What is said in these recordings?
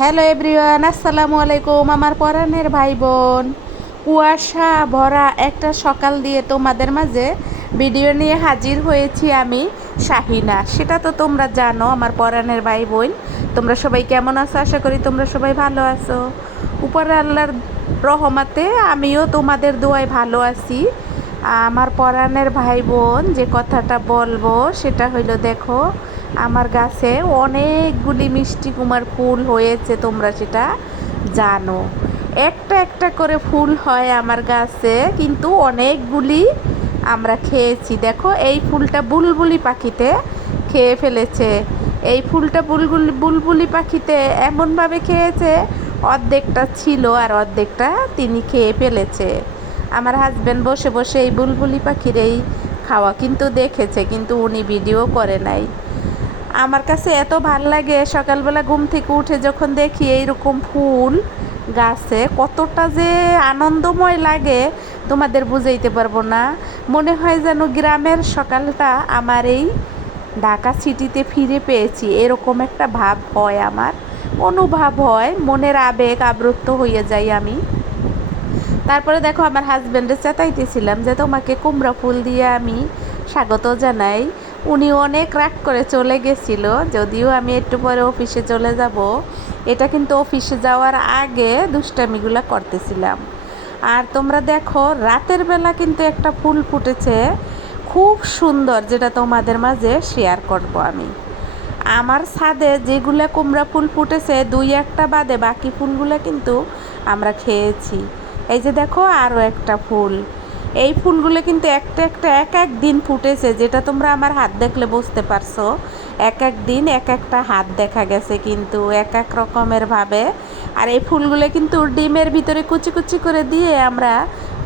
Hello everyone, আসসালামু আলাইকুম আমার পরাণের ভাই বোন কুয়াশা ভরা একটা সকাল দিয়ে তোমাদের মাঝে ভিডিও নিয়ে হাজির হয়েছি আমি শাহিনা। সেটা তো তোমরা জানো, আমার পরাণের ভাই বোন তোমরা সবাই কেমন আছো? আশা করি তোমরা সবাই ভালো আছো। উপর আল্লাহর রহমাতে আমিও তোমাদের দোয়ায় ভালো আছি। আমার পরাণের ভাই বোন যে কথাটা বলব, সেটা হইল, দেখো আমার গাছে অনেকগুলি মিষ্টি কুমার ফুল হয়েছে, তোমরা সেটা জানো। একটা একটা করে ফুল হয় আমার গাছে, কিন্তু অনেকগুলি আমরা খেয়েছি। দেখো, এই ফুলটা বুলবুলি পাখিতে খেয়ে ফেলেছে। এই ফুলটা বুলবুলি বুলবুলি পাখিতে এমনভাবে খেয়েছে, অর্ধেকটা ছিল আর অর্ধেকটা তিনি খেয়ে ফেলেছে। আমার হাজব্যান্ড বসে বসে এই বুলবুলি পাখির এই খাওয়া কিন্তু দেখেছে, কিন্তু উনি ভিডিও করে নাই। আমার কাছে এত ভালো লাগে সকালবেলা ঘুম থেকে উঠে যখন দেখি এইরকম ফুল গাছে, কতটা যে আনন্দময় লাগে, তোমাদের বুঝাইতে পারব না। মনে হয় যেন গ্রামের সকালটা আমার এই ঢাকা সিটিতে ফিরে পেয়েছি। এরকম একটা ভাব হয় আমার, অনুভব হয়, মনের আবেগ আবৃত্ত হয়ে যাই আমি। তারপরে দেখো, আমার হাজব্যান্ডে চেতাইতেছিলাম যে তোমাকে কুমড়া ফুল দিয়ে আমি স্বাগত জানাই। উনি অনেক রাগ করে চলে গেছিল, যদিও আমি একটু পরে অফিসে চলে যাব। এটা কিন্তু অফিসে যাওয়ার আগে দুষ্টামিগুলো করতেছিলাম। আর তোমরা দেখো, রাতের বেলা কিন্তু একটা ফুল ফুটেছে, খুব সুন্দর, যেটা তোমাদের মাঝে শেয়ার করব আমি। আমার ছাদে যেগুলো কুমড়া ফুল ফুটেছে, দুই একটা বাদে বাকি ফুলগুলো কিন্তু আমরা খেয়েছি। এই যে দেখো আরও একটা ফুল। এই ফুলগুলো কিন্তু একটা একটা এক এক দিন ফুটেছে, যেটা তোমরা আমার হাত দেখলে বুঝতে পারছ। এক এক দিন এক একটা হাত দেখা গেছে কিন্তু এক এক রকমের ভাবে। আর এই ফুলগুলো কিন্তু ডিমের ভিতরে কুচি কুচি করে দিয়ে আমরা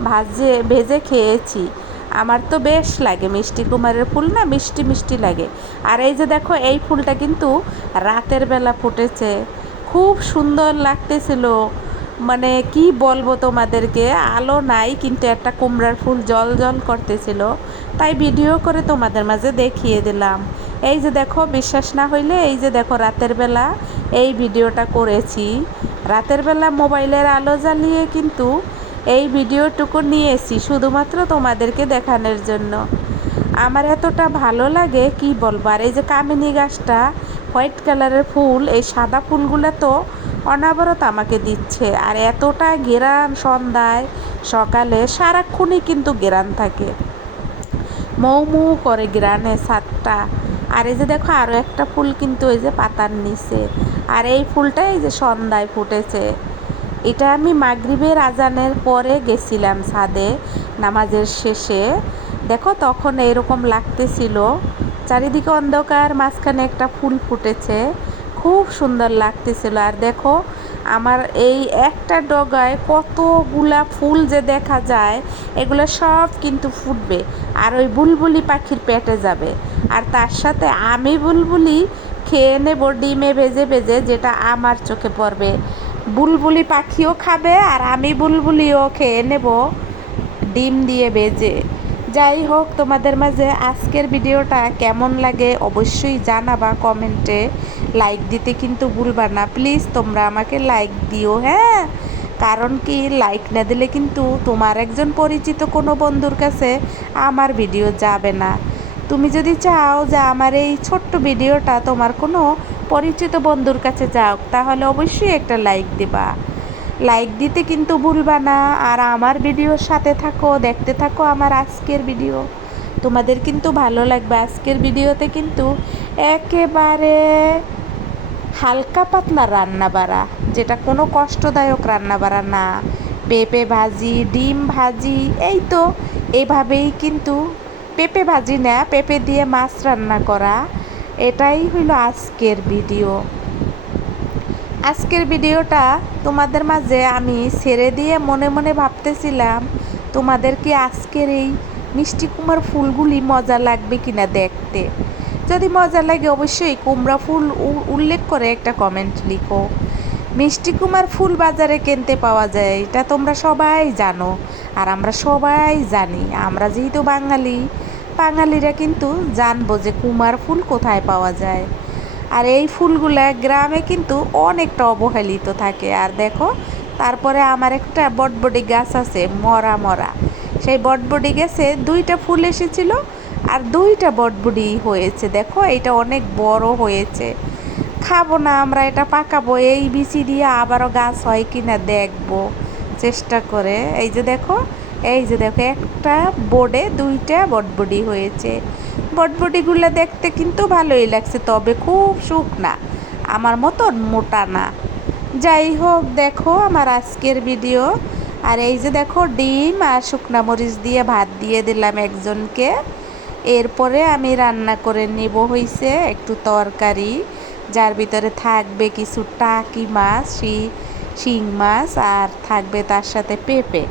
ভাজে, ভেজে খেয়েছি। আমার তো বেশ লাগে মিষ্টি কুমারের ফুল না, মিষ্টি মিষ্টি লাগে। আর এই যে দেখো, এই ফুলটা কিন্তু রাতের বেলা ফুটেছে। খুব সুন্দর লাগতেছিল। মানে কি বলব তোমাদেরকে? আলো নাই, কিন্তু একটা কুমড়ার ফুল জল জল করতেছিল। তাই ভিডিও করে তোমাদের মাঝে দেখিয়ে দিলাম। এই যে দেখো, বিশ্বাস না হইলে এই যে দেখো রাতের বেলা এই ভিডিওটা করেছি। রাতের বেলা মোবাইলের আলো জ্বালিয়ে কিন্তু এই ভিডিওটুকু নিয়েছি, শুধুমাত্র তোমাদেরকে দেখানোর জন্য। আমার এতটা ভালো লাগে, কি বলব? আর এই যে কামিনী গাছটা হোয়াইট কালারের ফুল, এই সাদা ফুলগুলো তো অনাবরত আমাকে দিচ্ছে। আর এতটা গেরান সন্ধ্যায়, সকালে সারাক্ষণই কিন্তু গেরান থাকে। মৌ মৌ করে গ্রানে সাতটা আর এই যে দেখো আরও একটা ফুল কিন্তু ওই যে পাতার নিচে। আর এই ফুলটা এই যে সন্ধ্যায় ফুটেছে। এটা আমি মাগরিবের আজানের পরে গেছিলাম ছাদে, নামাজের শেষে। দেখো, তখন এরকম লাগতেছিল। চারিদিকে অন্ধকার, মাঝখানে একটা ফুল ফুটেছে। খুব সুন্দর লাগতেছিল। আর দেখো, আমার এই একটা ডগায় কতগুলা ফুল যে দেখা যায়, এগুলো সব কিন্তু ফুটবে। আর ওই বুলবুলি পাখির পেটে যাবে। আর তার সাথে আমি বুলবুলি খেয়ে নেব, ডিমে ভেজে ভেজে, যেটা আমার চোখে পড়বে। বুলবুলি পাখিও খাবে, আর আমি বুলবুলিও খেয়ে নেব, ডিম দিয়ে ভেজে। যাই হোক, তোমাদের মাঝে আজকের ভিডিওটা কেমন লাগে অবশ্যই জানাবা কমেন্টে। লাইক দিতে কিন্তু ভুলবা না। প্লিজ তোমরা আমাকে লাইক দিও হ্যাঁ? কারণ কি লাইক না দিলে কিন্তু তোমার একজন পরিচিত কোনো বন্ধুর কাছে আমার ভিডিও যাবে না। তুমি যদি চাও যে আমার এই ছোট্ট ভিডিওটা তোমার কোনো পরিচিত বন্ধুর কাছে যাও তাহলে অবশ্যই একটা লাইক দিবা। লাইক দিতে কিন্তু ভুলবা না। আর আমার ভিডিওর সাথে থাকো, দেখতে থাকো আমার আজকের ভিডিও তোমাদের কিন্তু ভালো লাগবে। আজকের ভিডিওতে কিন্তু একেবারে হালকা পাতলা রান্না বাড়া যেটা কোনো কষ্টদায়ক রান্না বাড়া না। পেঁপে ভাজি, ডিম ভাজি, এই তো। এভাবেই কিন্তু পেঁপে ভাজি না, পেঁপে দিয়ে মাছ রান্না করা। এটাই হইল আজকের ভিডিও আজকের ভিডিওটা তোমাদের মাঝে আমি ছেড়ে দিয়ে মনে মনে ভাবতেছিলাম, তোমাদের কি আজকের এই মিষ্টি কুমার ফুলগুলি মজা লাগবে কিনা দেখতে? যদি মজা লাগে অবশ্যই কুমড়া ফুল উল্লেখ করে একটা কমেন্ট লিখো। মিষ্টি কুমার ফুল বাজারে কিনতে পাওয়া যায়, এটা তোমরা সবাই জানো, আর আমরা সবাই জানি, আমরা যেহেতু বাঙালি, বাঙালিরা কিন্তু জানব যে কুমার ফুল কোথায় পাওয়া যায়। আর এই ফুলগুলা গ্রামে কিন্তু অনেকটা অবহেলিত থাকে। আর দেখো, তারপরে আমার একটা বটবডি গাছ আছে, মরা মরা। সেই বটবডি গাছে দুইটা ফুল এসেছিল আর দুইটা বটবডি হয়েছে। দেখো, এটা অনেক বড় হয়েছে। খাব না আমরা, এটা পাকাবো। এই বিচি দিয়ে আবারও গাছ হয় কি না দেখব। চেষ্টা করে। এই যে দেখো, এই যে দেখো, একটা বোর্ডে দুইটা বটবডি হয়েছে। বটবডিগুলো দেখতে কিন্তু ভালোই লাগছে, তবে খুব শুকনা। আমার মতন মোটা না। যাই হোক, দেখো আমার আজকের ভিডিও। আর এই যে দেখো ডিম আর শুকনা মরিচ দিয়ে ভাত দিয়ে দিলাম একজনকে। এরপরে আমি রান্না করে নেব হইছে একটু তরকারি, যার ভিতরে থাকবে কিছু টাকি মাছ, শিং মাছ, আর থাকবে তার সাথে পেঁপে।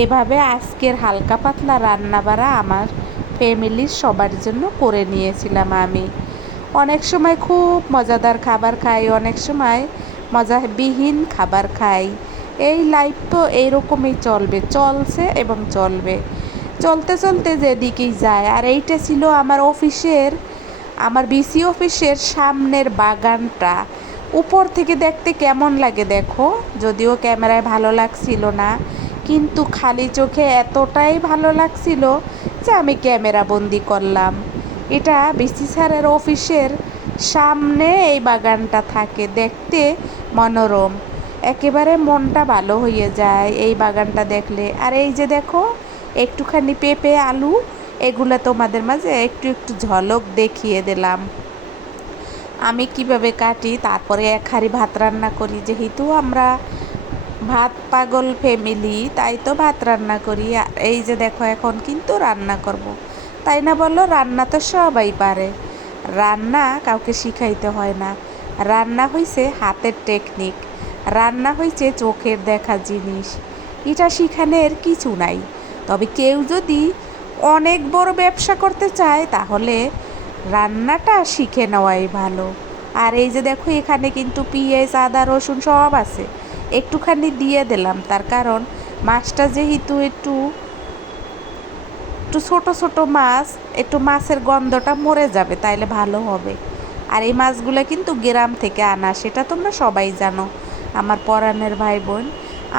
এভাবে আজকের হালকা পাতলা রান্না বাড়া আমার ফ্যামিলির সবার জন্য করে নিয়েছিলাম আমি। অনেক সময় খুব মজাদার খাবার খাই, অনেক সময় মজাবিহীন খাবার খাই। এই লাইফ তো এইরকমই চলবে, চলছে এবং চলবে। চলতে চলতে যেদিকেই যায়, আর এইটা ছিল আমার অফিসের, আমার বিসি অফিসের সামনের বাগানটা। উপর থেকে দেখতে কেমন লাগে দেখো? যদিও ক্যামেরায় ভালো লাগছিল না, কিন্তু খালি চোখে এতটাই ভালো লাগছিল যে আমি ক্যামেরা বন্দি করলাম। এটা বিসি স্যারের অফিসের সামনে এই বাগানটা থাকে, দেখতে মনোরম। একেবারে মনটা ভালো হয়ে যায় এই বাগানটা দেখলে। আর এই যে দেখো, একটুখানি পেঁপে, আলু, এগুলো তোমাদের মাঝে একটু একটু ঝলক দেখিয়ে দিলাম। আমি কীভাবে কাটি, তারপরে এক হাঁড়ি ভাত রান্না করি। যেহেতু আমরা ভাত পাগল ফ্যামিলি তাই তো ভাত রান্না করি। আর এই যে দেখো, এখন কিন্তু রান্না করব। তাই না বলো? রান্না তো সবাই পারে। রান্না কাউকে শিখাইতে হয় না। রান্না হয়েছে হাতের টেকনিক রান্না হয়েছে চোখের দেখা জিনিস। এটা শিখানের কিছু নাই। তবে কেউ যদি অনেক বড় ব্যবসা করতে চায়, তাহলে রান্নাটা শিখে নেওয়াই ভালো। আর এই যে দেখো, এখানে কিন্তু পিঁয়াজ, আদা, রসুন সব আছে। একটুখানি দিয়ে দিলাম। তার কারণ মাছটা যেহেতু একটু একটু ছোট ছোট মাছ, একটু মাছের গন্ধটা মরে যাবে, তাইলে ভালো হবে। আর এই মাছগুলো কিন্তু গ্রাম থেকে আনা, সেটা তোমরা সবাই জানো। আমার পরাণের ভাই বোন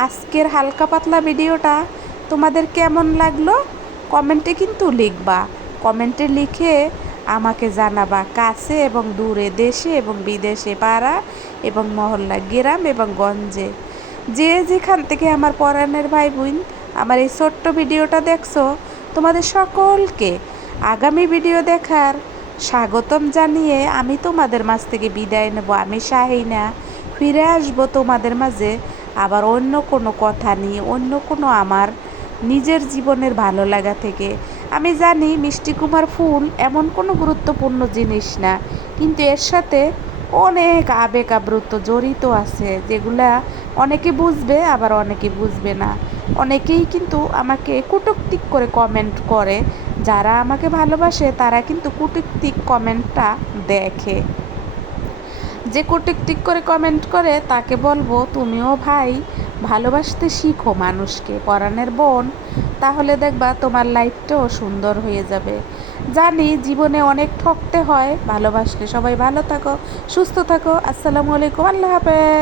আজকের হালকা পাতলা ভিডিওটা তোমাদের কেমন লাগল? কমেন্টে কিন্তু লিখবা। কমেন্টে লিখে আমাকে জানাবা কাছে এবং দূরে দেশে এবং বিদেশে পাড়া এবং মহল্লা গ্রাম এবং গঞ্জে। যে যেখান থেকে আমার পরাণের ভাই বোন আমার এই ছোট্ট ভিডিওটা দেখছ, তোমাদের সকলকে আগামী ভিডিও দেখার স্বাগতম জানিয়ে আমি তোমাদের মাঝ থেকে বিদায় নেব। আমি শাহিনা, ফিরে আসব তোমাদের মাঝে আবার অন্য কোনো কথা নিয়ে, অন্য কোনো আমার নিজের জীবনের ভালো লাগা থেকে। আমি জানি মিষ্টি কুমার ফুল এমন কোনো গুরুত্বপূর্ণ জিনিস না, কিন্তু এর সাথে অনেক আবেগ আবৃত জড়িত আছে, যেগুলা অনেকে বুঝবে আবার অনেকে বুঝবে না। অনেকেই কিন্তু আমাকে কুটুক্তিক করে কমেন্ট করে, যারা আমাকে ভালোবাসে তারা কিন্তু কুটুক্তিক কমেন্টটা দেখে। যে কুটুক্তিক করে কমেন্ট করে তাকে বলব, তুমিও ভাই ভালোবাসতে শিখো মানুষকে পরাণের বোন তাহলে দেখবা তোমার লাইফটাও সুন্দর হয়ে যাবে। জানি জীবনে অনেক ঠকতে হয়, ভালোবাসলে সবাই ভালো থাকো, সুস্থ থাকো, আসসালামু আলাইকুম, আল্লাহ হাফেজ।